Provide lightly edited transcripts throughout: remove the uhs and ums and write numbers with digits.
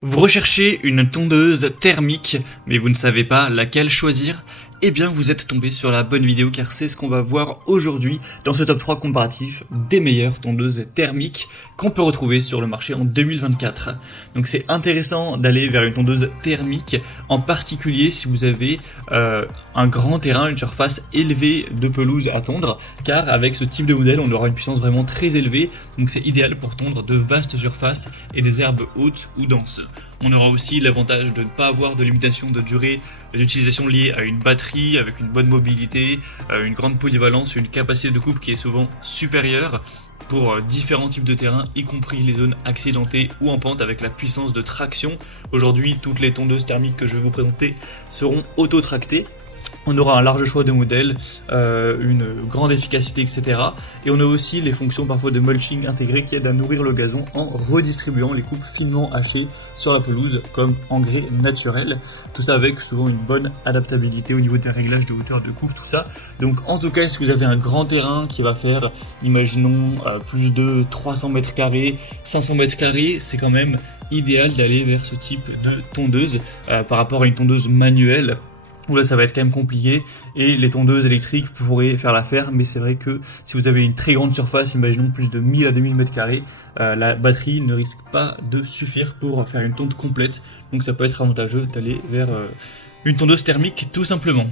Vous recherchez une tondeuse thermique, mais vous ne savez pas laquelle choisir? Eh bien, vous êtes tombé sur la bonne vidéo car c'est ce qu'on va voir aujourd'hui dans ce top 3 comparatif des meilleures tondeuses thermiques qu'on peut retrouver sur le marché en 2024. Donc c'est intéressant d'aller vers une tondeuse thermique, en particulier si vous avez un grand terrain, une surface élevée de pelouse à tondre, car avec ce type de modèle, on aura une puissance vraiment très élevée, donc c'est idéal pour tondre de vastes surfaces et des herbes hautes ou denses. On aura aussi l'avantage de ne pas avoir de limitation de durée d'utilisation liée à une batterie avec une bonne mobilité, une grande polyvalence, une capacité de coupe qui est souvent supérieure pour différents types de terrains, y compris les zones accidentées ou en pente avec la puissance de traction. Aujourd'hui, toutes les tondeuses thermiques que je vais vous présenter seront auto-tractées. On aura un large choix de modèles, une grande efficacité, etc. Et on a aussi les fonctions parfois de mulching intégrées qui aident à nourrir le gazon en redistribuant les coupes finement hachées sur la pelouse comme engrais naturel. Tout ça avec souvent une bonne adaptabilité au niveau des réglages de hauteur de coupe, tout ça. Donc en tout cas, si vous avez un grand terrain qui va faire, imaginons, plus de 300 mètres carrés, 500 mètres carrés, c'est quand même idéal d'aller vers ce type de tondeuse par rapport à une tondeuse manuelle, où là ça va être quand même compliqué et les tondeuses électriques pourraient faire l'affaire, mais c'est vrai que si vous avez une très grande surface, imaginons plus de 1000 à 2000 m², la batterie ne risque pas de suffire pour faire une tonte complète, donc ça peut être avantageux d'aller vers une tondeuse thermique tout simplement.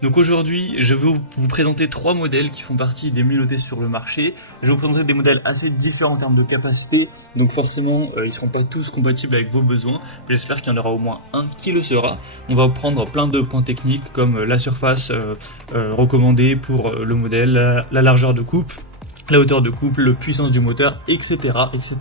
Donc aujourd'hui, je vais vous présenter 3 modèles qui font partie des mieux notés sur le marché. Je vais vous présenter des modèles assez différents en termes de capacité, donc forcément ils ne seront pas tous compatibles avec vos besoins. J'espère qu'il y en aura au moins un qui le sera. On va prendre plein de points techniques comme la surface recommandée pour le modèle, la largeur de coupe, la hauteur de coupe, la puissance du moteur, etc., etc.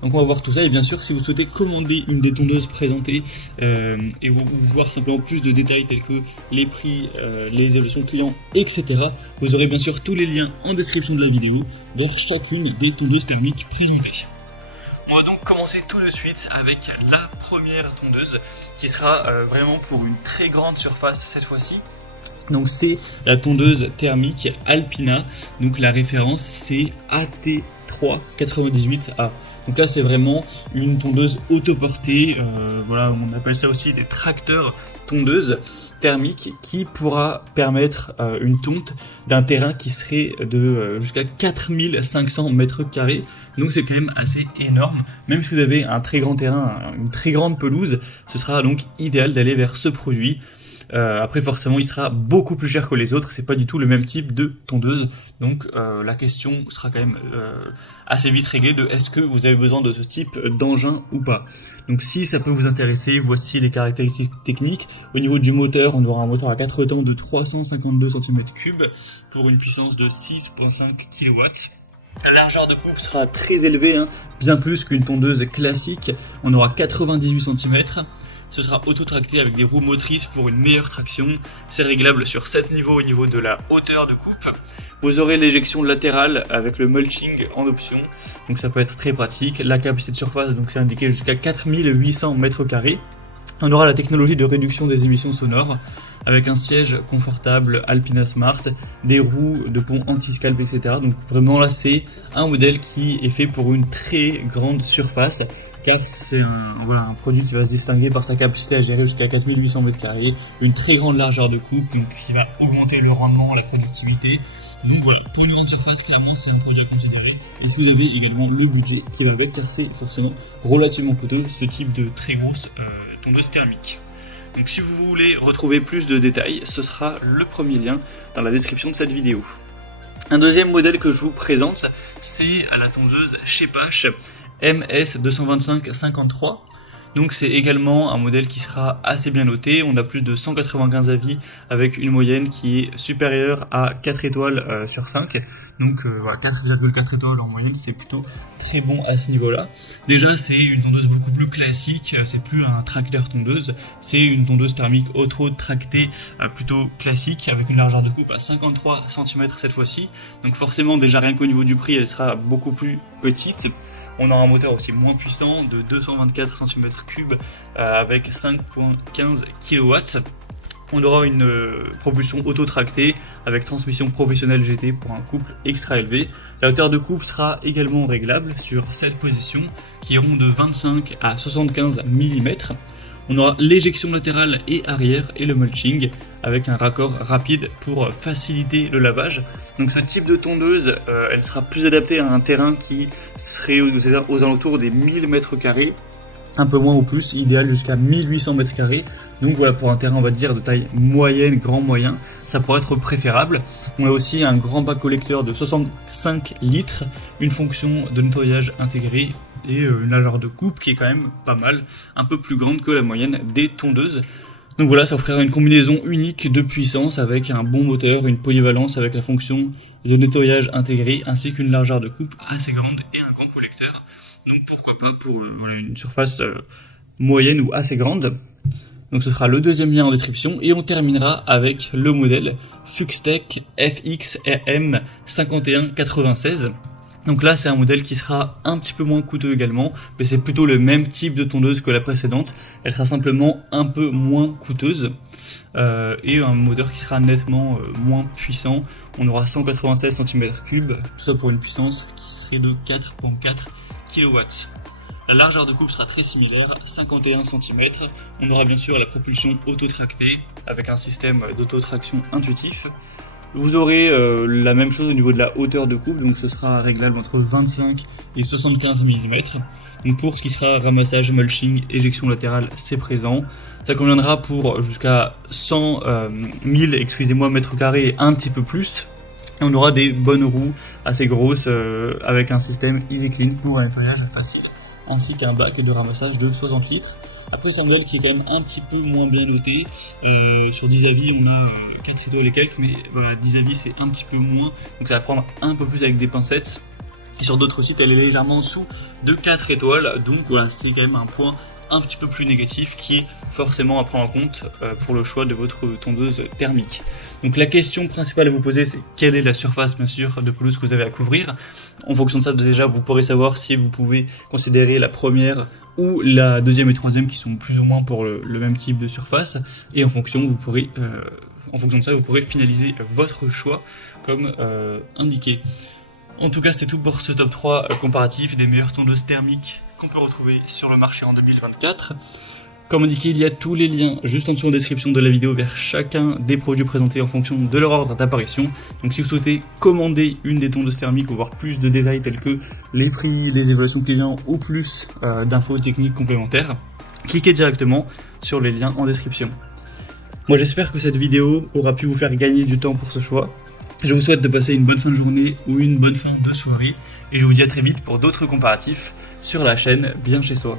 Donc on va voir tout ça, et bien sûr si vous souhaitez commander une des tondeuses présentées et vous voir simplement plus de détails tels que les prix, les évolutions clients, etc., vous aurez bien sûr tous les liens en description de la vidéo vers chacune des tondeuses thermiques présentées. On va donc commencer tout de suite avec la première tondeuse qui sera vraiment pour une très grande surface cette fois-ci. Donc c'est la tondeuse thermique Alpina, donc la référence c'est AT398A. Donc là c'est vraiment une tondeuse autoportée, voilà, on appelle ça aussi des tracteurs tondeuses thermiques qui pourra permettre une tonte d'un terrain qui serait de jusqu'à 4500 m². Donc c'est quand même assez énorme. Même si vous avez un très grand terrain, une très grande pelouse, ce sera donc idéal d'aller vers ce produit. Après forcément il sera beaucoup plus cher que les autres, c'est pas du tout le même type de tondeuse, donc la question sera quand même assez vite réglée de est-ce que vous avez besoin de ce type d'engin ou pas. Donc si ça peut vous intéresser, voici les caractéristiques techniques. Au niveau du moteur, on aura un moteur à 4 temps de 352 cm3 pour une puissance de 6,5 kW. La largeur de coupe sera très élevée, bien plus qu'une tondeuse classique, on aura 98 cm. Ce sera auto-tracté avec des roues motrices pour une meilleure traction. C'est réglable sur 7 niveaux au niveau de la hauteur de coupe. Vous aurez l'éjection latérale avec le mulching en option. Donc ça peut être très pratique. La capacité de surface, donc c'est indiqué jusqu'à 4800 m². On aura la technologie de réduction des émissions sonores avec un siège confortable Alpina Smart, des roues de pont anti-scalp, etc. Donc vraiment là c'est un modèle qui est fait pour une très grande surface, car c'est un produit qui va se distinguer par sa capacité à gérer jusqu'à 4800 m², une très grande largeur de coupe, donc qui va augmenter le rendement, la productivité. Donc voilà, pour une grande surface, clairement c'est un produit à considérer. Et si vous avez également le budget qui va avec, car c'est forcément relativement coûteux ce type de très grosse tondeuse thermique. Donc si vous voulez retrouver plus de détails, ce sera le premier lien dans la description de cette vidéo. Un deuxième modèle que je vous présente, c'est la tondeuse Shepash MS225-53. Donc c'est également un modèle qui sera assez bien noté, on a plus de 195 avis avec une moyenne qui est supérieure à 4 étoiles sur 5. Donc voilà, 4,4 étoiles en moyenne, c'est plutôt très bon à ce niveau-là. Déjà c'est une tondeuse beaucoup plus classique, c'est plus un tracteur tondeuse, c'est une tondeuse thermique auto-tractée plutôt classique avec une largeur de coupe à 53 cm cette fois-ci. Donc forcément déjà rien qu'au niveau du prix elle sera beaucoup plus petite. On aura un moteur aussi moins puissant de 224 cm3 avec 5,15 kW. On aura une propulsion auto-tractée avec transmission professionnelle GT pour un couple extra élevé. La hauteur de couple sera également réglable sur 7 positions qui iront de 25 à 75 mm. On aura l'éjection latérale et arrière et le mulching avec un raccord rapide pour faciliter le lavage. Donc ce type de tondeuse, elle sera plus adaptée à un terrain qui serait aux alentours des 1000 m², un peu moins ou plus, idéal jusqu'à 1800 m². Donc voilà, pour un terrain on va dire de taille moyenne, grand moyen, ça pourrait être préférable. On a aussi un grand bac collecteur de 65 litres, une fonction de nettoyage intégrée et une largeur de coupe qui est quand même pas mal, un peu plus grande que la moyenne des tondeuses. Donc voilà, ça offrira une combinaison unique de puissance avec un bon moteur, une polyvalence avec la fonction de nettoyage intégrée ainsi qu'une largeur de coupe assez grande et un grand collecteur. Donc pourquoi pas pour une surface moyenne ou assez grande. Donc ce sera le deuxième lien en description et on terminera avec le modèle Fuxtech FX-RM 5196. Donc là c'est un modèle qui sera un petit peu moins coûteux également, mais c'est plutôt le même type de tondeuse que la précédente, elle sera simplement un peu moins coûteuse et un moteur qui sera nettement moins puissant. On aura 196 cm3, tout ça pour une puissance qui serait de 4,4 kW. La largeur de coupe sera très similaire, 51 cm. On aura bien sûr la propulsion auto-tractée avec un système d'autotraction intuitif. Vous aurez la même chose au niveau de la hauteur de coupe, donc ce sera réglable entre 25 et 75 mm. Donc pour ce qui sera ramassage, mulching, éjection latérale, c'est présent. Ça conviendra pour jusqu'à 100 000 m², et un petit peu plus. Et on aura des bonnes roues assez grosses avec un système Easy Clean pour un nettoyage facile, ainsi qu'un bac de ramassage de 60 litres. Après c'est un modèle qui est quand même un petit peu moins bien noté, sur 10 avis on a 4 étoiles et quelques, mais voilà, 10 avis c'est un petit peu moins, donc ça va prendre un peu plus avec des pincettes. Et sur d'autres sites elle est légèrement en dessous de 4 étoiles, donc voilà, c'est quand même un point un petit peu plus négatif qui est forcément à prendre en compte pour le choix de votre tondeuse thermique. Donc la question principale à vous poser, c'est quelle est la surface bien sûr de pelouse que vous avez à couvrir. En fonction de ça déjà vous pourrez savoir si vous pouvez considérer la première ou la deuxième et troisième qui sont plus ou moins pour le même type de surface, et en fonction de ça vous pourrez finaliser votre choix comme indiqué. En tout cas c'était tout pour ce top 3 comparatif des meilleures tondeuses thermiques qu'on peut retrouver sur le marché en 2024. Comme indiqué, il y a tous les liens juste en dessous en description de la vidéo vers chacun des produits présentés en fonction de leur ordre d'apparition. Donc si vous souhaitez commander une des tondeuses thermiques ou voir plus de détails tels que les prix, les évaluations clients ou plus d'infos techniques complémentaires, cliquez directement sur les liens en description. Moi j'espère que cette vidéo aura pu vous faire gagner du temps pour ce choix. Je vous souhaite de passer une bonne fin de journée ou une bonne fin de soirée et je vous dis à très vite pour d'autres comparatifs sur la chaîne Bien Chez Soi.